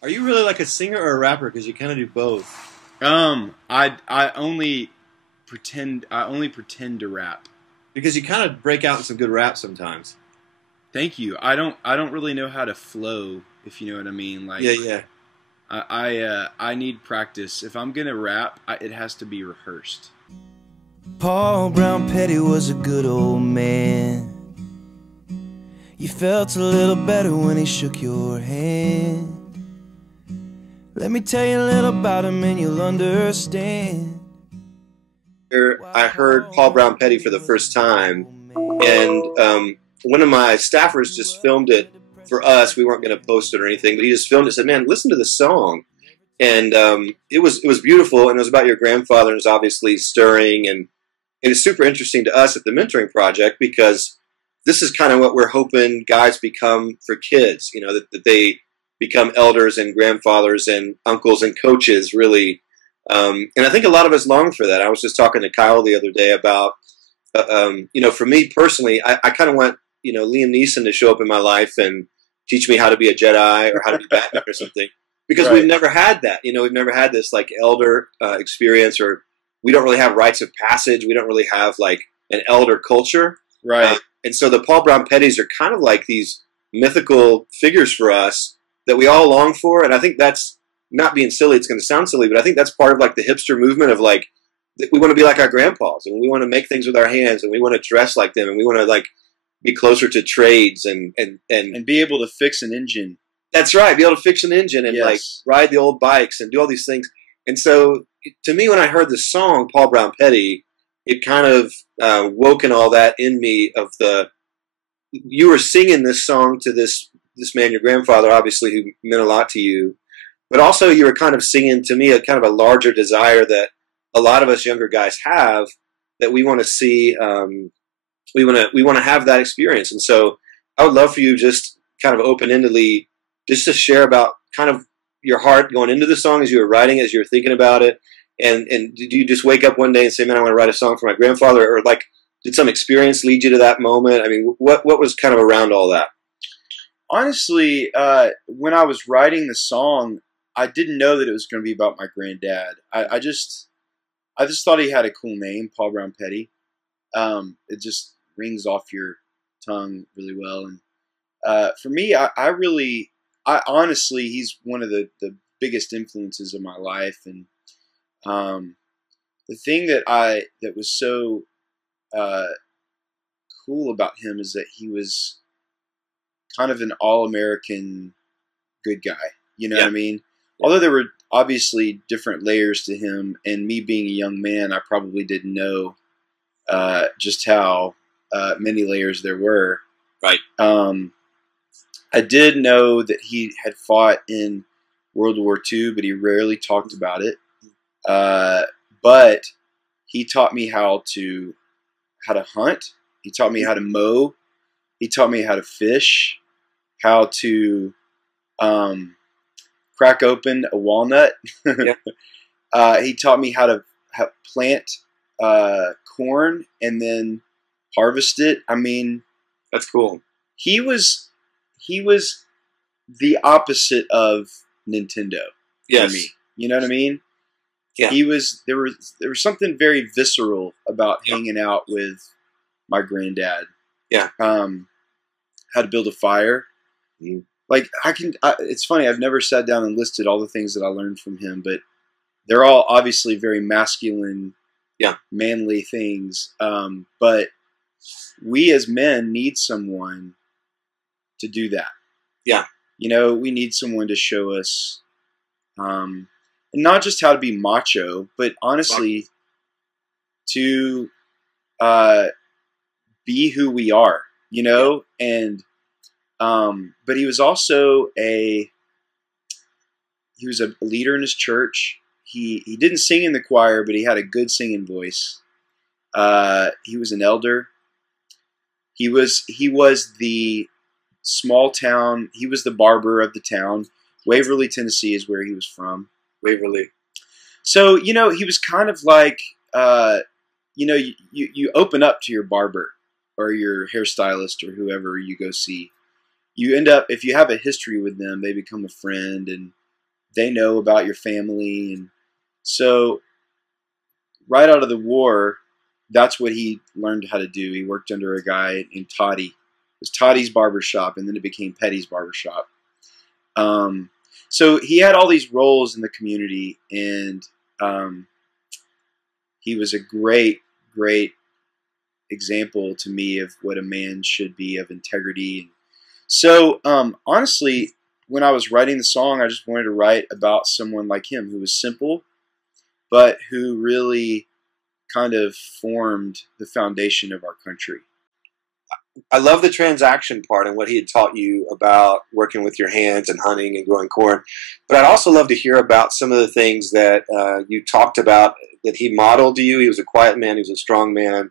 Are you really like a singer or a rapper? Because you kind of do both. I only pretend to rap. Because you kind of break out in some good rap sometimes. Thank you. I don't really know how to flow, if you know what I mean. Yeah, Like yeah. I need practice. If I'm gonna rap, it has to be rehearsed. Paul Brown Petty was a good old man. You felt a little better when he shook your hand. Let me tell you a little about him and you'll understand. I heard Paul Brown Petty for the first time, and one of my staffers just filmed it for us. We weren't going to post it or anything, but he just filmed it and said, "Man, listen to the song." And it was beautiful, and it was about your grandfather, and it was obviously stirring, and it is super interesting to us at the Mentoring Project because this is kind of what we're hoping guys become for kids. You know, that they become elders and grandfathers and uncles and coaches, really. And I think a lot of us long for that. I was just talking to Kyle the other day about, for me personally, I kind of want, Liam Neeson to show up in my life and teach me how to be a Jedi or how to be Batman or something. Because we've Right. never had that. We've never had this like elder experience, or we don't really have rites of passage. We don't really have like an elder culture. Right. And so the Paul Brown Petties are kind of like these mythical figures for us that we all long for. And I think that's not being silly. It's going to sound silly, but I think that's part of like the hipster movement of like, we want to be like our grandpas, and we want to make things with our hands, and we want to dress like them, and we want to like be closer to trades and And be able to fix an engine. that's right, be able to fix an engine and like Yes. ride the old bikes and do all these things. And so to me, when I heard the song Paul Brown Petty, it kind of woken all that in me of you were singing this song to this man, your grandfather, obviously, who meant a lot to you, but also you were kind of singing to me a kind of a larger desire that a lot of us younger guys have, that we want to see. We want to have that experience. And so I would love for you just kind of open-endedly just to share about kind of your heart going into the song as you were writing, as you were thinking about it. And did you just wake up one day and say, "Man, I want to write a song for my grandfather," or like did some experience lead you to that moment? I mean, what was kind of around all that? Honestly, when I was writing the song, I didn't know that it was going to be about my granddad. I just thought he had a cool name, Paul Brown Petty. It just rings off your tongue really well. And for me, I honestly, he's one of the biggest influences of my life. And the thing that was so cool about him is that he was kind of an all-American good guy. You know what I mean? Although there were obviously different layers to him, and me being a young man, I probably didn't know just how many layers there were. Right. I did know that he had fought in World War II, but he rarely talked about it. But he taught me how to hunt. He taught me how to mow. He taught me how to fish, how to crack open a walnut. He taught me how to plant corn and then harvest it. I mean, That's cool. he was the opposite of Nintendo Yes. for me. You know what I mean? Yeah. There was something very visceral about hanging out with my granddad. Yeah. How to build a fire. Mm. Like it's funny. I've never sat down and listed all the things that I learned from him, but they're all obviously very masculine, manly things. But we as men need someone to do that. Yeah. We need someone to show us, and not just how to be macho, but honestly, to be who we are. And but he was also he was a leader in his church. He didn't sing in the choir, but he had a good singing voice. He was an elder. He was the small town. He was the barber of the town. Waverly, Tennessee is where he was from. Waverly. So, he was kind of like, you open up to your barber or your hairstylist or whoever you go see. You end up, if you have a history with them, they become a friend, and they know about your family. And so right out of the war, that's what he learned how to do. He worked under a guy named Toddy. It was Toddy's barbershop, and then it became Petty's barbershop. So he had all these roles in the community, and he was a great, great example to me of what a man should be, of integrity. So honestly, when I was writing the song, I just wanted to write about someone like him who was simple, but who really kind of formed the foundation of our country. I love the transaction part and what he had taught you about working with your hands and hunting and growing corn. But I'd also love to hear about some of the things that you talked about that he modeled to you. He was a quiet man. He was a strong man.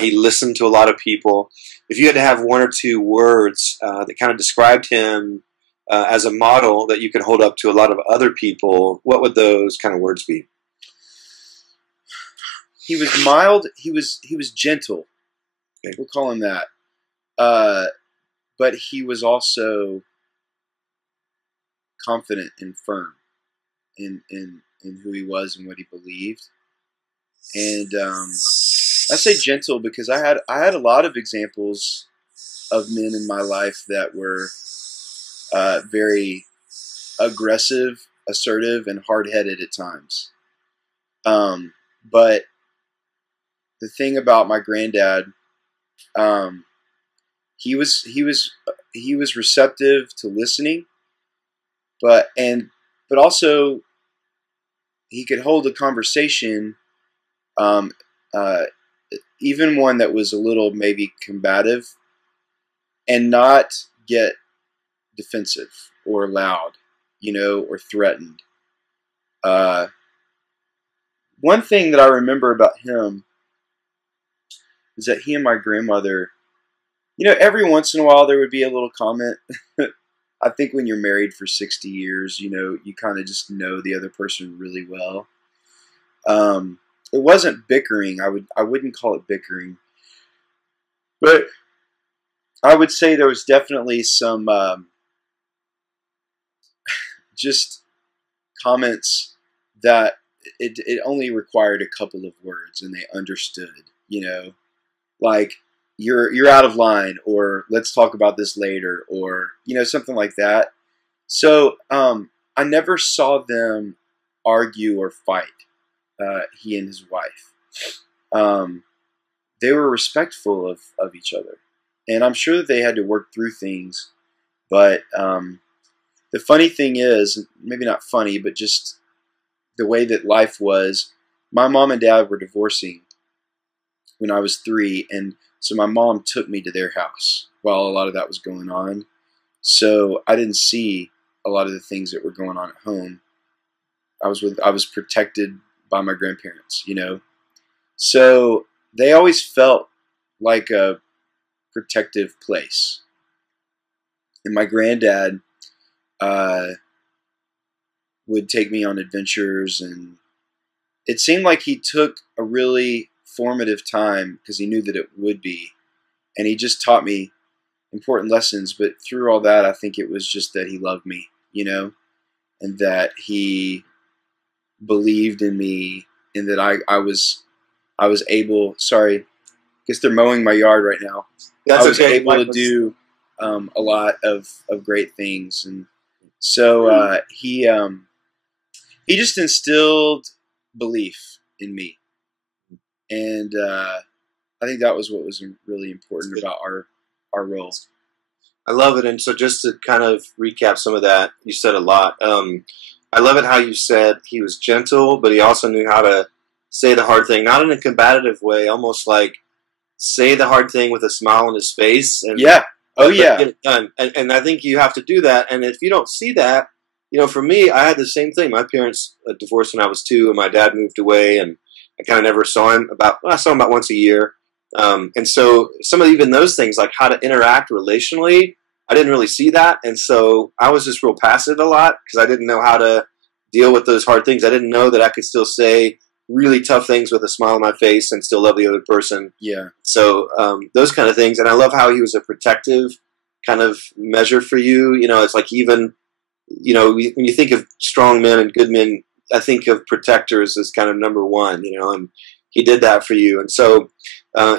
He listened to a lot of people. If you had to have one or two words that kind of described him as a model that you could hold up to a lot of other people, what would those kind of words be? He was mild. He was gentle. Okay. We'll call him that. But he was also confident and firm in who he was and what he believed. And I say gentle because I had a lot of examples of men in my life that were very aggressive, assertive, and hard-headed at times. But the thing about my granddad, he was receptive to listening, but also he could hold a conversation, even one that was a little maybe combative, and not get defensive or loud, or threatened. One thing that I remember about him is that he and my grandmother, every once in a while there would be a little comment. I think when you're married for 60 years, you kind of just know the other person really well. It wasn't bickering. I wouldn't call it bickering. But I would say there was definitely some just comments that it only required a couple of words and they understood, like you're out of line, or let's talk about this later, or something like that. So I never saw them argue or fight. He and his wife, they were respectful of each other, and I'm sure that they had to work through things. But the funny thing is, maybe not funny, but just the way that life was. My mom and dad were divorcing when I was 3, and so my mom took me to their house while a lot of that was going on. So I didn't see a lot of the things that were going on at home. I was protected by my grandparents, So they always felt like a protective place. And my granddad would take me on adventures, and it seemed like he took a really formative time because he knew that it would be, and he just taught me important lessons. But through all that, I think it was just that he loved me, and that he believed in me, and that I was able. Sorry, I guess they're mowing my yard right now. That's I was okay. able to do a lot of great things, and so he just instilled belief in me. And I think that was what was really important about our role. I love it. And so just to kind of recap some of that, you said a lot. I love it how you said he was gentle, but he also knew how to say the hard thing, not in a combative way, almost like say the hard thing with a smile on his face. And yeah. Oh, yeah. Get it done. And I think you have to do that. And if you don't see that, for me, I had the same thing. My parents divorced when I was 2, and my dad moved away, and I kind of never saw him I saw him about once a year. And so some of even those things, like how to interact relationally, I didn't really see that. And so I was just real passive a lot because I didn't know how to deal with those hard things. I didn't know that I could still say really tough things with a smile on my face and still love the other person. Yeah. So those kind of things. And I love how he was a protective kind of measure for you. It's like even you know, when you think of strong men and good men, I think of protectors as kind of number one, you know, and he did that for you. And so,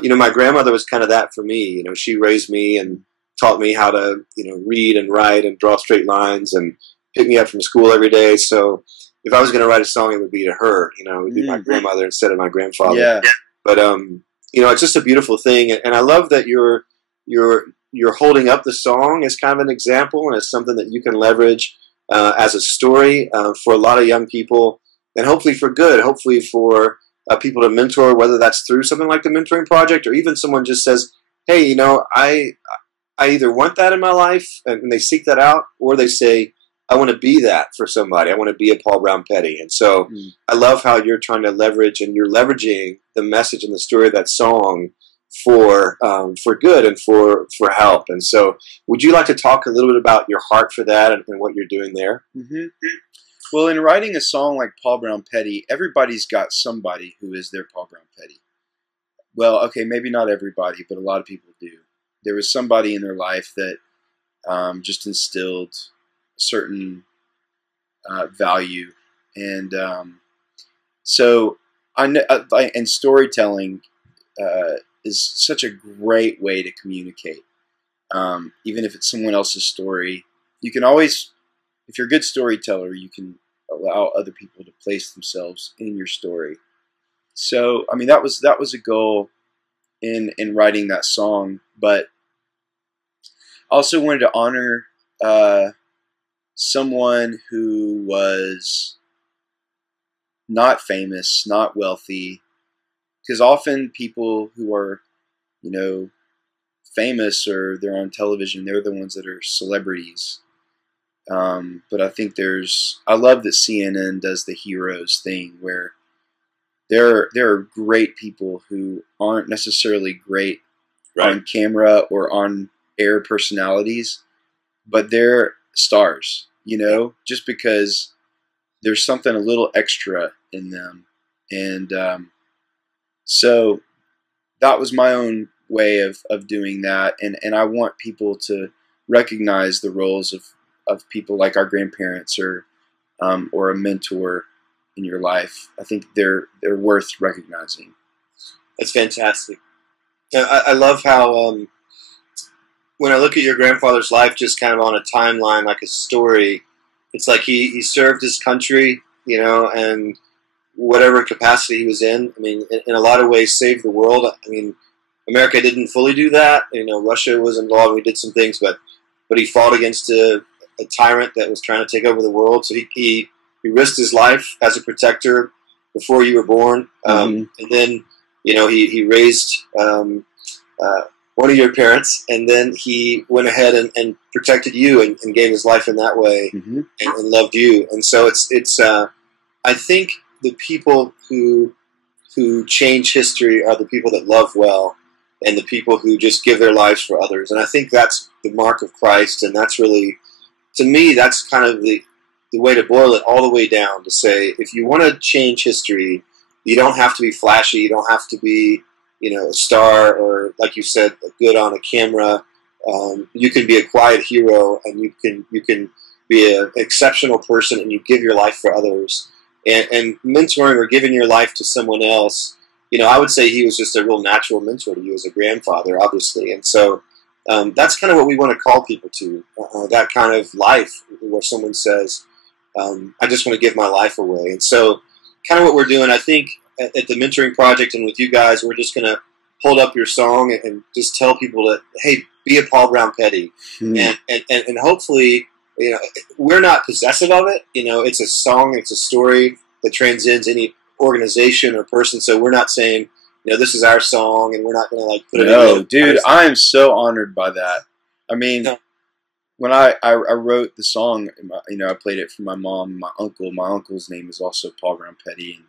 you know, my grandmother was kind of that for me. You know, she raised me and taught me how to, you know, read and write and draw straight lines and pick me up from school every day. So if I was going to write a song, it would be to her, you know, it would be my grandmother instead of my grandfather. Yeah. But, you know, it's just a beautiful thing. And I love that you're holding up the song as kind of an example and as something that you can leverage as a story for a lot of young people, and hopefully for good, hopefully for people to mentor, whether that's through something like the Mentoring Project, or even someone just says, hey, you know, I either want that in my life, and they seek that out, or they say, I want to be that for somebody. I want to be a Paul Brown Petty. And so I love how you're trying to leverage, and you're leveraging the message and the story of that song for good and for help. And so would you like to talk a little bit about your heart for that and what you're doing there? Well, in writing a song like Paul Brown Petty, everybody's got somebody who is their Paul Brown Petty. Well, okay, maybe not everybody, but a lot of people do. There was somebody in their life that just instilled a certain value. And so I know, and storytelling is such a great way to communicate. Even if it's someone else's story, you can always, if you're a good storyteller, you can allow other people to place themselves in your story. So, I mean, that was a goal in writing that song. But I also wanted to honor someone who was not famous, not wealthy, because often people who are, you know, famous or they're on television, they're the ones that are celebrities. But I think I love that CNN does the heroes thing, where there are great people who aren't necessarily great on camera or on air personalities, but they're stars, you know, just because there's something a little extra in them. And so that was my own way of doing that. And I want people to recognize the roles of people like our grandparents or a mentor in your life. I think they're worth recognizing. That's fantastic. I love how when I look at your grandfather's life, just kind of on a timeline, like a story, it's like he served his country, you know, and whatever capacity he was in. I mean, in a lot of ways, saved the world. I mean, America didn't fully do that. You know, Russia was involved. We did some things, but he fought against a tyrant that was trying to take over the world. So he risked his life as a protector before you were born. And then, you know, he raised one of your parents, and then he went ahead and protected you and gave his life in that way and loved you. And so it's I think the people who change history are the people that love well, and the people who just give their lives for others. And I think that's the mark of Christ, and that's really, to me, that's kind of the way to boil it all the way down, to say, if you want to change history, you don't have to be flashy, you don't have to be, you know, a star, or, like you said, good on a camera. You can be a quiet hero, and you can be an exceptional person, and you give your life for others. And mentoring or giving your life to someone else, you know, I would say he was just a real natural mentor to you as a grandfather, obviously. And so that's kind of what we want to call people to, that kind of life where someone says, I just want to give my life away. And so kind of what we're doing, I think, at the Mentoring Project and with you guys, we're just going to hold up your song and just tell people to, hey, be a Paul Brown Petty. And hopefully, you know, we're not possessive of it. You know, it's a song, it's a story that transcends any organization or person. So we're not saying, you know, this is our song, and we're not going to like put it in. No, dude, I am so honored by that. I mean, when I wrote the song, you know, I played it for my mom and my uncle. My uncle's name is also Paul Brown Petty, and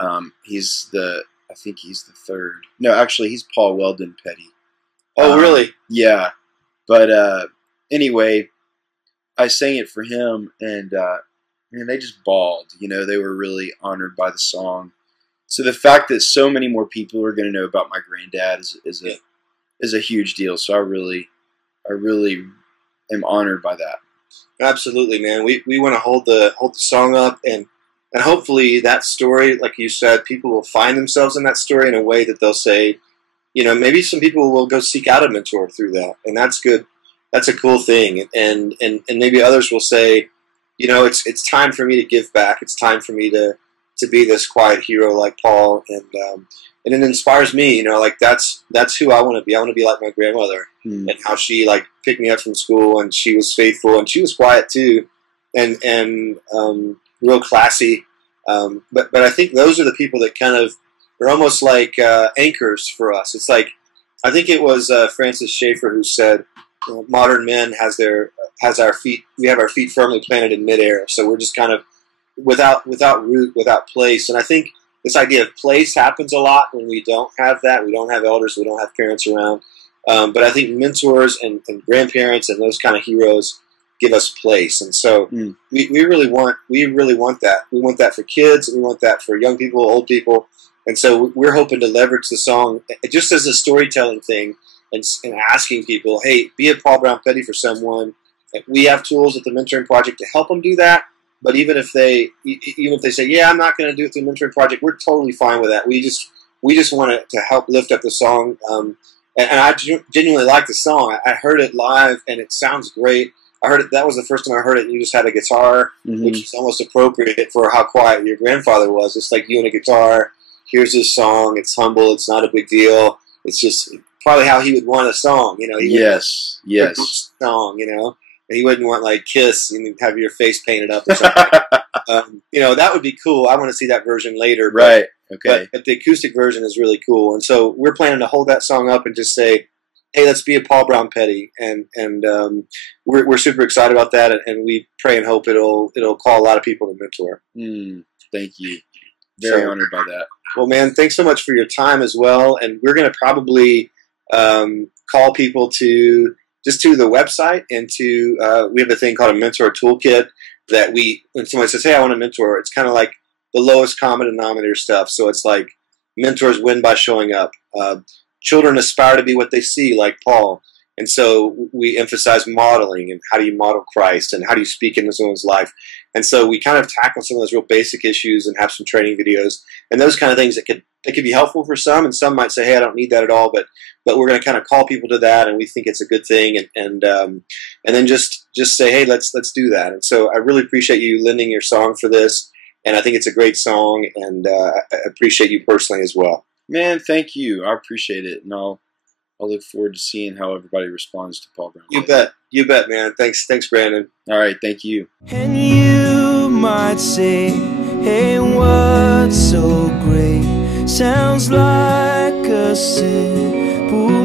I think he's the third. No, actually, he's Paul Weldon Petty. Oh, really? Yeah. But anyway, I sang it for him, and man, they just bawled. You know, they were really honored by the song. So the fact that so many more people are going to know about my granddad is a huge deal. So I really am honored by that. Absolutely, man. We want to hold the song up, and hopefully that story, like you said, people will find themselves in that story in a way that they'll say, you know, maybe some people will go seek out a mentor through that, and that's good. That's a cool thing, and maybe others will say, you know, it's time for me to give back. It's time for me to be this quiet hero like Paul, and it inspires me. You know, like that's who I want to be. I want to be like my grandmother, and how she like picked me up from school, and she was faithful, and she was quiet too, and real classy. But I think those are the people that kind of are almost like anchors for us. It's like, I think it was Francis Schaeffer who said, modern men has our feet. We have our feet firmly planted in midair. So we're just kind of without root, without place. And I think this idea of place happens a lot when we don't have that. We don't have elders. We don't have parents around. But I think mentors and grandparents and those kind of heroes give us place. And so we really want that. We want that for kids. We want that for young people, old people. And so we're hoping to leverage the song just as a storytelling thing, and asking people, hey, be a Paul Brown Petty for someone. We have tools at the Mentoring Project to help them do that. But even if they say, yeah, I'm not going to do it through the Mentoring Project, we're totally fine with that. We just want to help lift up the song. And I genuinely like the song. I heard it live, and it sounds great. I heard it. That was the first time I heard it. And you just had a guitar, which is almost appropriate for how quiet your grandfather was. It's like you and a guitar. Here's this song. It's humble. It's not a big deal. It's just probably how he would want a song. You know. Yes. Song. You know. And he wouldn't want like Kiss and have your face painted up or something. You know, that would be cool. I want to see that version later. Right. Okay. But the acoustic version is really cool. And so we're planning to hold that song up and just say, hey, let's be a Paul Brown Petty, and we're super excited about that, and we pray and hope it'll call a lot of people to mentor. Thank you. Very honored by that. Well, man, thanks so much for your time as well, and we're going to probably call people to the website, and we have a thing called a mentor toolkit that when somebody says, hey, I want a mentor, it's kind of like the lowest common denominator stuff. So it's like mentors win by showing up. Children aspire to be what they see, like Paul. And so we emphasize modeling, and how do you model Christ, and how do you speak into someone's life. And so we kind of tackle some of those real basic issues and have some training videos and those kind of things that could be helpful for some, and some might say, hey, I don't need that at all, but we're going to kind of call people to that, and we think it's a good thing, and then just say, hey, let's do that. And so I really appreciate you lending your song for this, and I think it's a great song, and I appreciate you personally as well. Man, thank you. I appreciate it, and I'll look forward to seeing how everybody responds to Paul Brown. You bet, man. Thanks, Brandon. All right, thank you. And you might say, hey, what's so great? Sounds like a simple